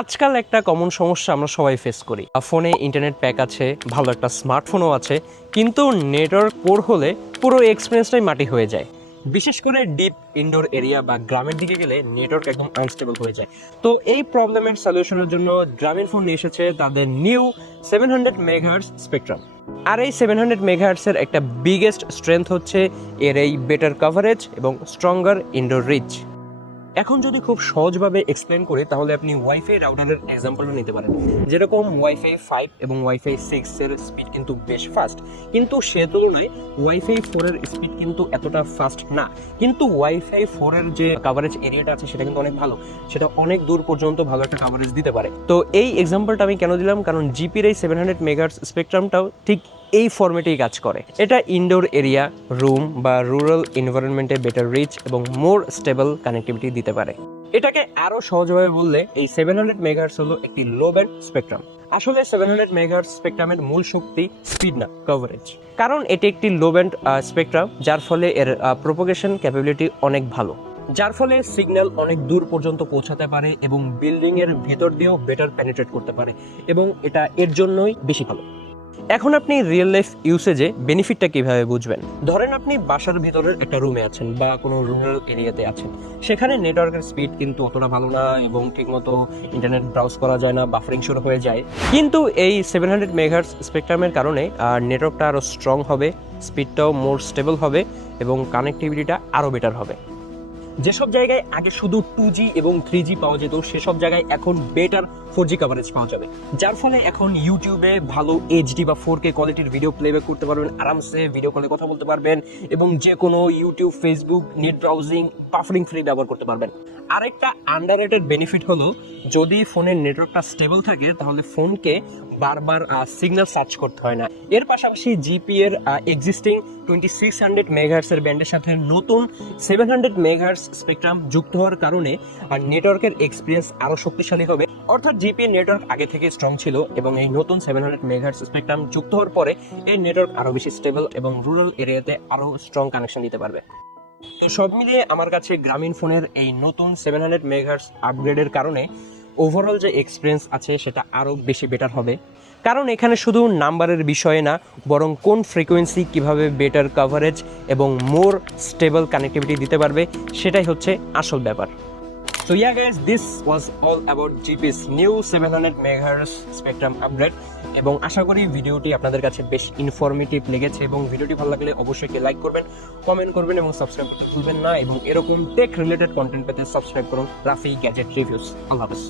আজকাল একটা কমন সমস্যা আমরা সবাই ফেস করি। ফোনে ইন্টারনেট প্যাক আছে, ভালো একটা স্মার্টফোনও আছে, কিন্তু নেটওয়ার্ক পোর হলে পুরো এক্সপিরিয়েন্সটাই মাটি হয়ে যায়। বিশেষ করে ডিপ ইনডোর এরিয়া বা গ্রামের দিকে গেলে নেটওয়ার্ক একদম আনস্টেবল হয়ে যায়। তো এই প্রবলেমের সলিউশনের জন্য গ্রামীণফোন নিয়ে এসেছে তাদের নিউ 700 মেগাহার্টজ স্পেকট্রাম। আর এই 700 মেগাহার্টজের একটা বিগেস্ট স্ট্রেংথ হচ্ছে এর এই বেটার কভারেজ এবং স্ট্রঙ্গার ইনডোর রিচ। এখন যদি খুব সহজভাবে এক্সপ্লেন করি তাহলে আপনি ওয়াইফাই রাউটারের এক্সাম্পলটা নিতে পারেন। যেরকম ওয়াইফাই 5 এবং ওয়াইফাই 6 এর স্পিড কিন্তু বেশ ফাস্ট, কিন্তু সে তুলনায় ওয়াইফাই 4 এর স্পিড কিন্তু এতটা ফাস্ট না। কিন্তু ওয়াইফাই 4 এর যে কভারেজ এরিয়াটা আছে সেটা কিন্তু অনেক ভালো, সেটা অনেক দূর পর্যন্ত ভালো একটা কভারেজ দিতে পারে। তো এই এক্সাম্পলটা আমি কেন দিলাম, কারণ জিপির এই 700 মেগাহার্টজ স্পেকট্রামটাও ঠিক এই ফরম্যাটেই কাজ করে। এটা ইনডোর এরিয়া, রুম বা রুরাল এনভায়রনমেন্টে বেটার রিচ এবং মোর স্টেবল কানেক্টিভিটি দিতে পারে। এটাকে আরো সহজভাবে বললে এই 700 মেগাহার্টজ হলো একটি লো ব্যান্ড স্পেকট্রাম। আসলে 700 মেগাহার্টজ স্পেকট্রামের মূল শক্তি স্পিড না, কভারেজ। কারণ এটি একটি লো ব্যান্ড স্পেকট্রাম, যার ফলে এর প্রোপাগেশন ক্যাপাবিলিটি অনেক ভালো, যার ফলে সিগন্যাল অনেক দূর পর্যন্ত পৌঁছাতে পারে এবং বিল্ডিং এর ভেতর দিয়েও বেটার পেনিট্রেট করতে পারে, এবং এটা এর জন্যই বেশি ভালো। এখন আপনি রিয়েল লাইফ ইউসেজে বেনিফিটটা কিভাবে বুঝবেন? ধরেন আপনি বাসার ভিতরের একটা রুমে আছেন বা কোনো রুরাল এরিয়াতে আছেন, সেখানে নেটওয়ার্কের স্পিড কিন্তু অতটা ভালো না এবং ঠিকমতো ইন্টারনেট ব্রাউজ করা যায় না, বাফারিং শুরু হয়ে যায়। কিন্তু এই 700 মেগাহার্টজ স্পেকট্রামের কারণে নেটওয়ার্কটা আরও স্ট্রং হবে, স্পিডটাও মোর স্টেবল হবে এবং কানেক্টিভিটিটা আরও বেটার হবে। যেসব জায়গায় আগে শুধু 2G এবং 3G পাওয়া যেত, সেসব জায়গায় এখন বেটার 4G কভারেজ পাওয়া যাবে, যার ফলে এখন ইউটিউবে ভালো HD বা 4K কোয়ালিটির ভিডিও প্লেব্যাক করতে পারবেন, আরামসে ভিডিও কলে কথা বলতে পারবেন এবং যে কোনো YouTube, Facebook, net browsing buffering free ব্যবহার করতে পারবেন। আরেকটা আন্ডাররেটেড বেনিফিট হলো, যদি ফোনের নেটওয়ার্কটা স্টেবল থাকে তাহলে ফোনকে বারবার সিগন্যাল সার্চ করতে হয় না। এর পাশাপাশি জিপি এর এক্সিস্টিং 2600 মেগাহার্টজ এর ব্যান্ডের সাথে নতুন 700 মেগাহার্টজ স্পেকট্রাম যুক্ত হওয়ার কারণে আর নেটওয়ার্কের এক্সপিরিয়েন্স আরো শক্তিশালী হবে। অর্থাৎ জিপি এর নেটওয়ার্ক আগে থেকে স্ট্রং ছিল এবং এই নতুন 700 মেগাহার্টজ স্পেকট্রাম যুক্ত হওয়ার পরে এই নেটওয়ার্ক আরো বেশি স্টেবল এবং রুরাল এরিয়াতে আরো স্ট্রং কানেকশন দিতে পারবে। তো সব মিলিয়ে আমার কাছে গ্রামীণ ফোনের এই নতুন 700 মেগাহার্টজ আপগ্রেডের কারণে ওভারঅল যে এক্সপিরিয়েন্স আছে সেটা আরও বেশি বেটার হবে। কারণ এখানে শুধু নাম্বারের বিষয়ে না, বরং কোন ফ্রিকোয়েন্সি কিভাবে বেটার কভারেজ এবং মোর স্টেবল কানেক্টিভিটি দিতে পারবে, সেটাই হচ্ছে আসল ব্যাপার। So yeah guys, this was all about GP's new 700 MHz Spectrum upgrade, এবং আশা করি ভিডিওটি আপনাদের কাছে বেশ ইনফরমেটিভ লেগেছে এবং ভিডিওটি ভালো লাগলে অবশ্যই লাইক করবেন, কমেন্ট করবেন এবং সাবস্ক্রাইব করতে ভুলবেন না। এবং এরকম টেক রিলেটেড কন্টেন্ট পেতে সাবস্ক্রাইব করুন রাফি গ্যাজেট রিভিউস। আল্লাহ হাফেজ।